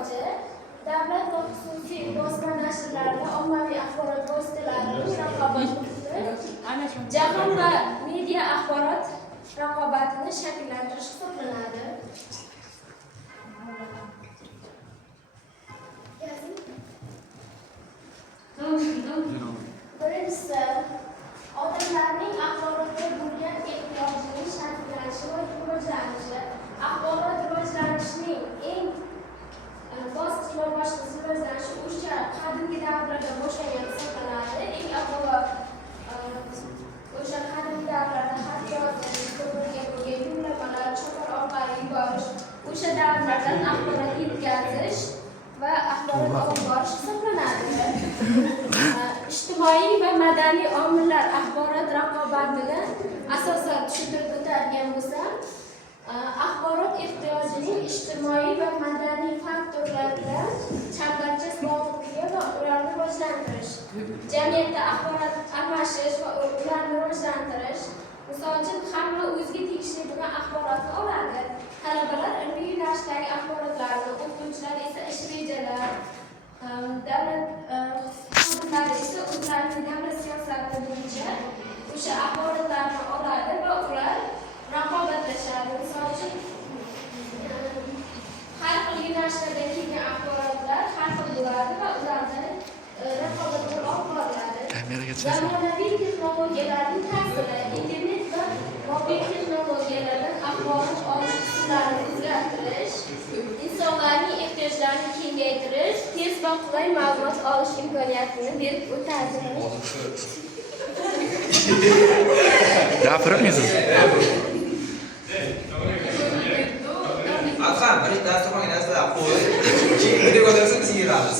ehtiyoji davlat va xususiy bosma nashrlarda ommaviy axborot vositalarining raqobatini jahon va media axborot raqobatini shakllantirish hisoblanadi. Birinchisi, odamlarning axborotga bo'lgan ehtiyojining shakllanishi va rivojlanishi. Axborot rivojlanishining eng bosqichma-bosqich rivojlanishi o'sha qadimgi davrlarda boshlangan hisoblanadi. Eng avvalo o'sha qadimgi davrlarda xat yozish, bir-biriga bo'lgan yo'llanmalar, chopar orqali yuborish, o'sha davrlardan axborot yetkazish va axborot olib borish hisoblanadi. Ijtimoiy va madaniy omillar axborot raqobatini asosan tushuntirib o'tadigan bo'lsam, axborot ehtiyojining ijtimoiy va madaniy faktorlar bilan chambarchas bog'liqligi va ularni rivojlantirish, jamiyatda axborot almashish va ularni rivojlantirish. Misol uchun, hamma o'ziga tegishli bo'lgan axborotni oladi. Talabalar ilmiy yo'nalishdagi axborotlarni, o'qituvchilar esa ish rejalar, davlat xodimlari esa o'zlarining davlat siyosati bo'yicha o'sha axborotlarni oladi va ular raqobatlashadi. Misol uchun, har xil yo'nalishlardan kelgan axborotlar har xil bo'ladi va ulardan raqobatlar olib boriladi. Zamonaviy texnologiyalarning ta'siri, internet va mobil texnologiyalardan axborot olish usullarini o'zgartirish, insonlarning ehtiyojlarini kengaytirish, tez va qulay ma'lumot olish imkoniyatini berib o'tadi. Gapirmaysiz. Akhan, bir dasturxonga narsalar qo'y. Keyin video ko'rsatsa biz yig'amiz.